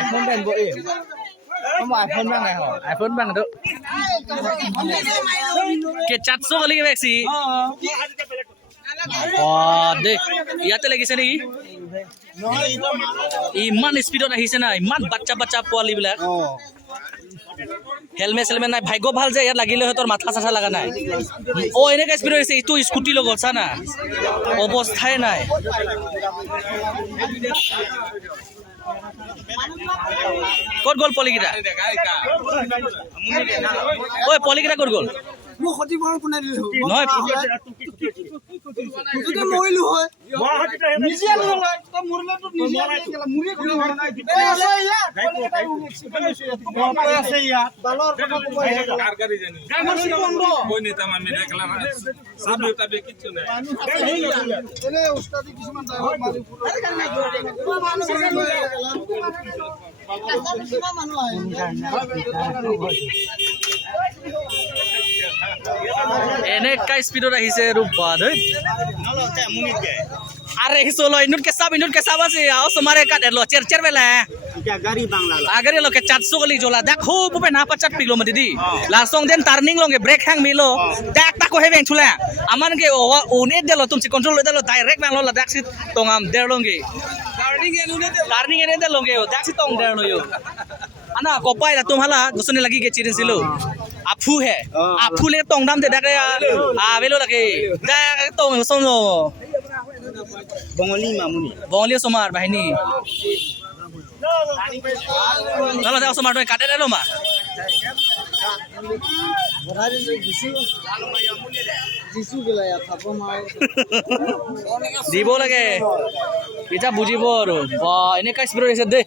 iPhone ben bộ im không phải iPhone bang này hả iPhone bang được cái chặt số kali cái gì oh deh ইয়াতে লাগিছে নেকি ইমান স্পিডত আহিছে না ইমান বাচ্চা বাচ্চা পোৱালি বিলাক হেলমেট সেলমেট নাই ভাগ্য ভাল যে ইয়াত লাগিলে হয় তোৰ মাথা চাথা লাগা নাই ও এনেকা স্পিড হৈছে ইটো স্কুটি লগত চা না অৱস্থাই নাই ক'ত গ'ল পলিকেইটা ঐ পলিকেইটা ক'ত গ'ল মই খতি বৰ কোনে দিলে নহয় তুই মৰিলো হয় নিজে নহয় তো মৰলে তো নিজে গেলা মুৰি কৰি হয় এই আছে ইয়াত আছে ইয়াত বালৰ কথা কব কাৰ গাড়ী জানি কোন নেতা আমি দেখলা সব নেতা বে কিছু নাই এনে উস্তাদি কিছুমান ড্রাইভার মারি পুরো মানুষ এনেকা স্পিডত আহিছে ৰূপা দেই আরে হিসোলো ইনুট ke sab আছে আও তোমারে কাট এলো চের বেলা এটা গাড়ি বাংলা আগরে লোকে 400 গলি জোলা দেখো পুপে না 50 পিলো Modi di langsung den turning longe brake hang milo dak tak ko heveng thula aman ke une delo tumsi control delo direct bang lo la dak sit tongam der longe turning ene de longe dak sit tong der no yo ana kopai la tumhala gusone lagi ke chirin silo apu he apu le tong dam de dak a velo lagi dak tong som no Bongoli somar bahini kalau dah somar tu kat ada loma dibo lagi kita bujibo aru wah ini kai spirit ase de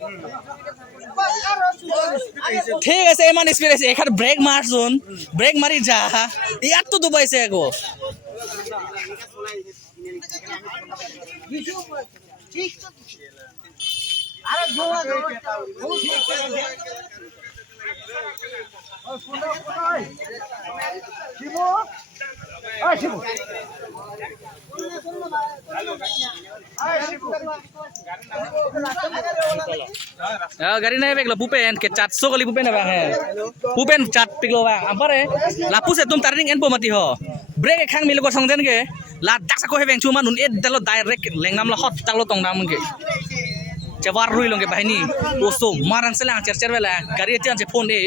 ঠিক আছে ইমান speed আছে এখানে break মারছুন break মারি যা ইয়াত তো দুবাইছে গো ঠিক আরে জোড়া শিবু আয় শিবু गाड़ी नहीं बेगलो पुपेन के 400 कली पुपेन बा है पुपेन चाट पिगलो बा अम्परे लापु से तुम टर्निंग एन पोमती हो ब्रेक खांग मिलो को संगदेन के ला दाक्सा को हेवें चुमा नुन ए दलो डायरेक्ट लेंगनाम ला हट तालो तंगनाम के जवार रुई लोंगे बहनी ओसो मारंग से ला चेर बेला गाड़ी चेन से फोन ए